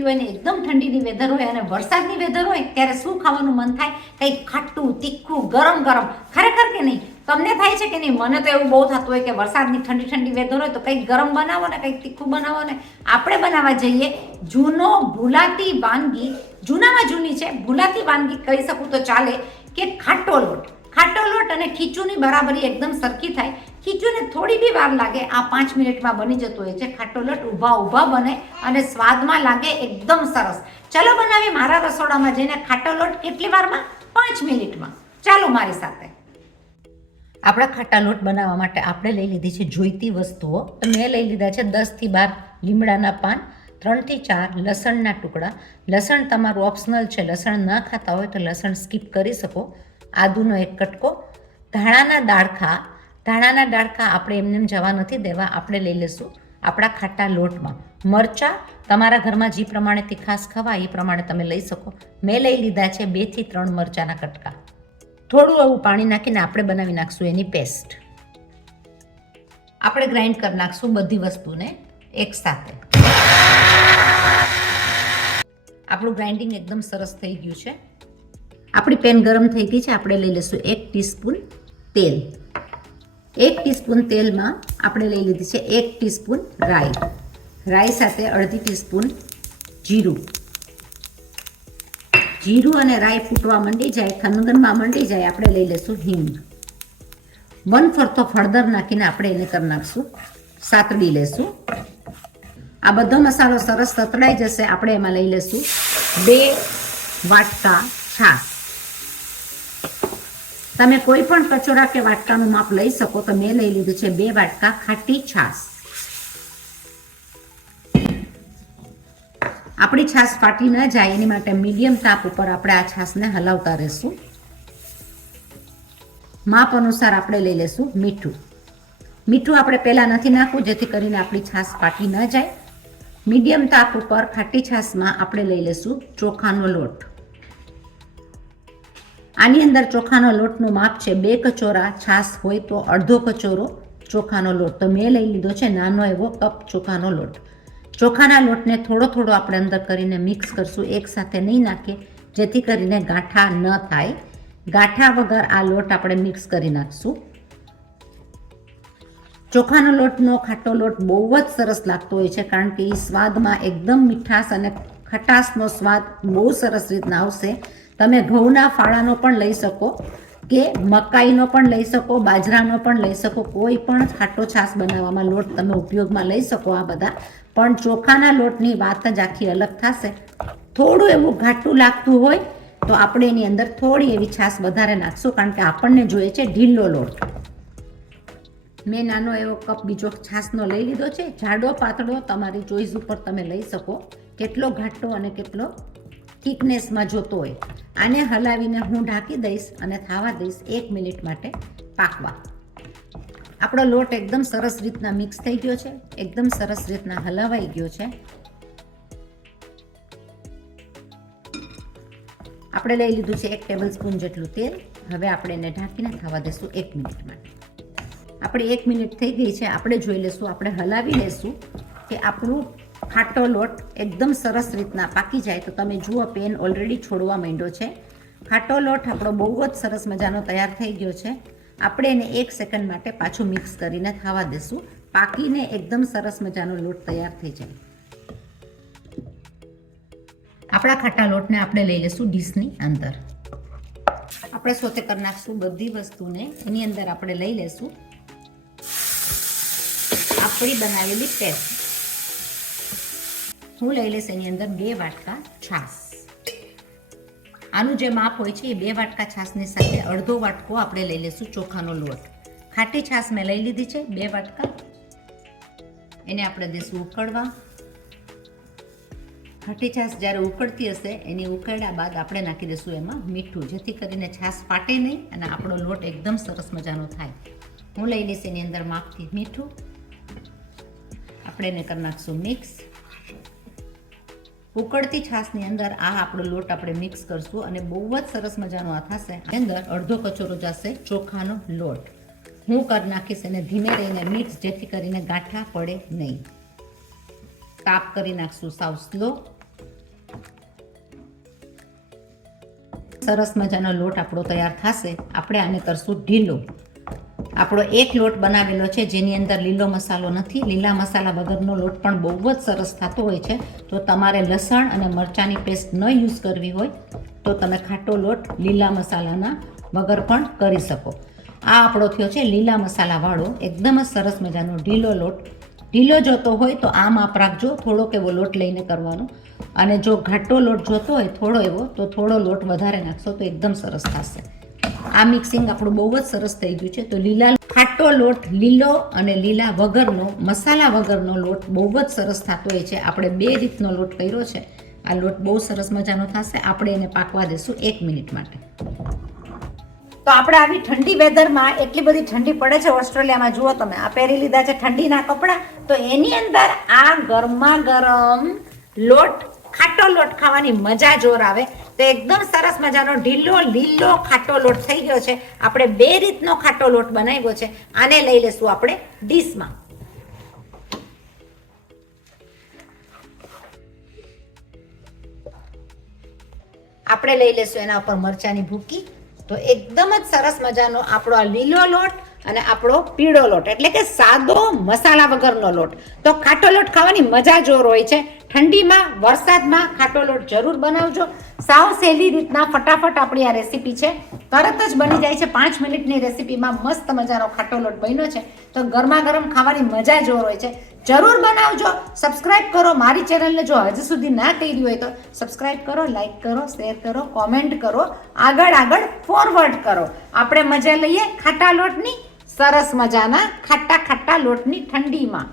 થતી હોય ને એકદમ ઠંડીની વેધર હોય અને વરસાદની વેધર હોય ત્યારે શું ખાવાનું મન થાય? કંઈક ખાટું તીખું ગરમ ગરમ. ખરેખર કે નહીં? તમને થાય છે કે નહીં? મને તો એવું બહુ થતું હોય કે વરસાદની ઠંડી વેધર હોય તો કંઈક ગરમ બનાવો ને કંઈક તીખું બનાવો ને. આપણે બનાવવા જઈએ જૂનો ભૂલાતી વાનગી, જૂનામાં જૂની છે, ભૂલાતી વાનગી કહી શકું તો ચાલે, કે ખાટો લોટ. ખાટો લોટ અને ખીચુની બરાબરી એકદમ સરખી થાય. ખીચુને થોડી બી વાર લાગે, આ 5 મિનિટમાં બની જતો હોય છે. ખાટો લોટ ઊભા બને અને સ્વાદમાં લાગે એકદમ સરસ. ચલો બનાવીએ મારા રસોડામાં જઈને ખાટો લોટ. કેટલી વારમાં? 5 મિનિટમાં. ચાલો મારી સાથે. આપણા ખાટા લોટ બનાવવા માટે આપણે લઈ લીધી છે જોઈતી વસ્તુઓ. મેં લઈ લીધા છે 10 થી 12 લીમડાના પાન, 3 થી 4 લસણના ટુકડા. લસણ તમારું ઓપ્શનલ છે, લસણ ન ખાતા હોય તો લસણ સ્કીપ કરી શકો. આદુનો એક કટકો, ધાણાના ડાળખા. ધાણાના ડાળખા આપણે એમને જવા નથી દેવા, આપણે લઈ લઈશું આપણા ખાટા લોટમાં. મરચાં તમારા ઘરમાં જે પ્રમાણે તીખાસ ખવાય એ પ્રમાણે તમે લઈ શકો. મેં લઈ લીધા છે 2 થી 3 મરચાંના કટકા. થોડું એવું પાણી નાખીને આપણે બનાવી નાખશું એની પેસ્ટ. આપણે ગ્રાઇન્ડ કરી નાખશું બધી વસ્તુને એકસાથે. આપણું ગ્રાઇન્ડિંગ એકદમ સરસ થઈ ગયું છે. આપણી પેન ગરમ થઈ ગઈ છે. આપણે લઈ લઈશું 1 ટીસ્પૂન તેલ. 1 ટીસ્પૂન તેલમાં આપણે લઈ લીધી છે 1 ટીસ્પૂન રાઈ. રાઈ સાથે અડધી ટીસ્પૂન જીરું. જીરું અને રાઈ ફૂટવા માંડી જાય, ખનગનમાં માંડી જાય, આપણે લઈ લઈશું હિંગ. 1/4 હળદર નાખીને આપણે એને કરી નાખશું, સાતડી લેશું. આ બધો મસાલો સરસ સતડાઈ જશે. આપણે એમાં લઈ લઈશું 2 વાટકા છાશ. તમે કોઈ પણ કચોરા કે વાટકાનું માપ લઈ શકો. તો મેં લઈ લીધું છે 2 વાટકા ખાટી છાશ. આપણી છાશ ફાટી ન જાય એની માટે મીડિયમ તાપ ઉપર આપણે આ છાશને હલાવતા રહીશું. માપ અનુસાર આપણે લઈ લઈશું મીઠું. મીઠું આપણે પહેલાં નથી નાખવું જેથી કરીને આપણી છાશ ફાટી ન જાય. મીડિયમ તાપ ઉપર ખાટી છાશમાં આપણે લઈ લઈશું ચોખાનો લોટ. આની અંદર ચોખાનો લોટનું માપ છે 2 કચોરા છાશ હોય તો અડધો કચોરો ચોખાનો લોટ. તો મેં લઈ લીધો છે નાનો એવો કપ ચોખાનો લોટ. ચોખાના લોટને થોડો આપણે અંદર કરીને મિક્સ કરશું, એકસાથે નહીં નાખીએ જેથી કરીને ગાંઠા ન થાય. ગાંઠા વગર આ લોટ આપણે મિક્સ કરી નાખશું. ચોખાનો લોટનો ખાટો લોટ બહુ જ સરસ લાગતો હોય છે, કારણ કે એ સ્વાદમાં એકદમ મીઠાશ અને ખટાશનો સ્વાદ બહુ સરસ રીતના આવશે. તમે ઘઉંના ફાળાનો પણ લઈ શકો કે મકાઈનો પણ લઈ શકો, બાજરાનો પણ લઈ શકો. કોઈ પણ ખાટો છાશ બનાવવામાં લોટ તમે ઉપયોગમાં લઈ શકો. આ બધા પણ ચોખાના લોટની વાત જ આખી અલગ થશે. થોડું એવું ઘાટું લાગતું હોય તો આપણે એની અંદર થોડી એવી છાશ વધારે નાખશું, કારણ કે આપણને જોઈએ છે ઢીલો લોટ. મેં નાનો એવો કપ બીજો છાશનો લઈ લીધો છે. જાડો પાતળો તમારી ચોઈસ ઉપર તમે લઈ શકો, કેટલો ઘાટો અને કેટલો થિકનેસમાં જોતો હોય. આને હલાવીને હું ઢાંકી દઈશ અને થવા દઈશ 1 મિનિટ માટે પાકવા. આપણો લોટ એકદમ સરસ રીતના મિક્સ થઈ ગયો છે, એકદમ સરસ રીતના હલાવાઈ ગયો છે. આપણે લઈ લીધું છે 1 ટેબલ સ્પૂન જેટલું તેલ. હવે આપણે એને ઢાંકીને થવા દઈશું 1 મિનિટ માટે. આપણે 1 મિનિટ થઈ ગઈ છે. આપણે જોઈ લઈશું, આપણે હલાવી લઈશું કે આપણું ખાટો લોટ એકદમ સરસ રીતના પાકી જાય. તો તમે જુઓ પેન ઓલરેડી છોડવા માંડ્યો છે. ખાટો લોટ આપણો બહુ જ સરસ મજાનો તૈયાર થઈ ગયો છે. આપણે એને 1 સેકન્ડ માટે પાછું મિક્સ કરીને થવા દેશું, પાકીને એકદમ સરસ મજાનો લોટ તૈયાર થઈ જાય. આપણા ખાટા લોટને આપણે લઈ લઈશું ડીશની અંદર. આપણે સોતે કરી નાખશું બધી વસ્તુને. એની અંદર આપણે લઈ લઈશું આપણી બનાવેલી પેસ્ટ. હું લઈ લઈશ એની અંદર 2 વાટકા છાશ. આનું જે માપ હોય છે એ 2 વાટકા છાશની સાથે અડધો વાટકો આપણે લઈ લઈશું ચોખાનો લોટ. ખાટી છાશ મેં લઈ લીધી છે 2 વાટકા. એને આપણે દઈશું ઉકળવા. ખાટી છાશ જ્યારે ઉકળતી હશે એની ઉકળ્યા બાદ આપણે નાખી દઈશું એમાં મીઠું, જેથી કરીને છાશ ફાટે નહીં અને આપણો લોટ એકદમ સરસ મજાનો થાય. હું લઈ લઈશ એની અંદર માપથી મીઠું. આપણે એને કરી નાખશું મિક્સ. ઉકળતી છાશની અંદર આ આપણો લોટ આપણે મિક્સ કરશું અને બહુ જ સરસ મજાનો આ થશે. અંદર અડધો કચોરો જશે ચોખાનો લોટ. હું કરી નાખીશ એને ધીમે રહીને મિક્સ, જેથી કરીને ગાંઠા પડે નહીં. તાપ કરી નાખશું સાવ સ્લો. સરસ મજાનો લોટ આપણો તૈયાર થશે. આપણે આને કરશું ઢીલો. આપણો એક લોટ બનાવેલો છે જેની અંદર લીલો મસાલો નથી. લીલા મસાલા વગરનો લોટ પણ બહુ જ સરસ થતો હોય છે. તો તમારે લસણ અને મરચાંની પેસ્ટ ન યુઝ કરવી હોય તો તમે ખાટો લોટ લીલા મસાલાના વગર પણ કરી શકો. આ આપણો થયો છે લીલા મસાલાવાળો એકદમ જ સરસ મજાનો ઢીલો લોટ. ઢીલો જોતો હોય તો આ માપ રાખજો, થોડોક એવો લોટ લઈને કરવાનો. અને જો ઘાટો લોટ જોતો હોય થોડો એવો તો થોડો લોટ વધારે નાખશો તો એકદમ સરસ થશે. આ મિક્સિંગ આપણું બહુ જ સરસ થઈ ગયું છે. તો લીલા ખાટો લોટ, લીલો અને લીલા વગરનો, મસાલા વગરનો લોટ બહુ જ સરસ થતો હોય છે. આપણે બે રીતનો લોટ કર્યો છે. આ લોટ બહુ સરસ મજાનો થશે. આપણે એને પાકવા દેશું 1 મિનિટ માટે. તો આપણે આવી ઠંડી વેધરમાં, એટલી બધી ઠંડી પડે છે ઓસ્ટ્રેલિયામાં, જુઓ તમે આ પહેરી લીધા છે ઠંડીના કપડાં, તો એની અંદર આ ગરમા ગરમ લોટ, ખાટો લોટ ખાવાની મજા જોર આવે. તો એકદમ સરસ મજાનો ઢીલો લીલો ખાટો લોટ થઈ ગયો છે. આપણે બે રીતનો ખાટો લોટ બનાવ્યો છે. આને લઈ લેશું આપણે ડીશમાં. આપણે લઈ લેશું એના ઉપર મરચાંની ભૂકી. તો એકદમ જ સરસ મજાનો આપણો આ લીલો લોટ અને આપણો પીળો લોટ, એટલે કે સાદો મસાલા વગરનો લોટ. તો ખાટો લોટ ખાવાની મજા જોર હોય છે. ઠંડીમાં, વરસાદમાં ખાટો લોટ જરૂર બનાવજો. સાવ સહેલી રીતના ફટાફટ આપણી આ રેસીપી છે, તરત જ બની જાય છે. 5 મિનિટની રેસીપીમાં મસ્ત મજાનો ખાટો લોટ બન્યો છે. તો ગરમા ગરમ ખાવાની મજા જોર હોય છે. જરૂર બનાવજો. સબસ્ક્રાઇબ કરો મારી ચેનલને, જો હજી સુધી ના કરી હોય તો સબસ્ક્રાઇબ કરો, લાઈક કરો, શેર કરો, કોમેન્ટ કરો, આગળ ફોરવર્ડ કરો. આપણે મજા લઈએ ખાટા લોટની, સરસ મજાના ખાટા લોટની ઠંડીમાં.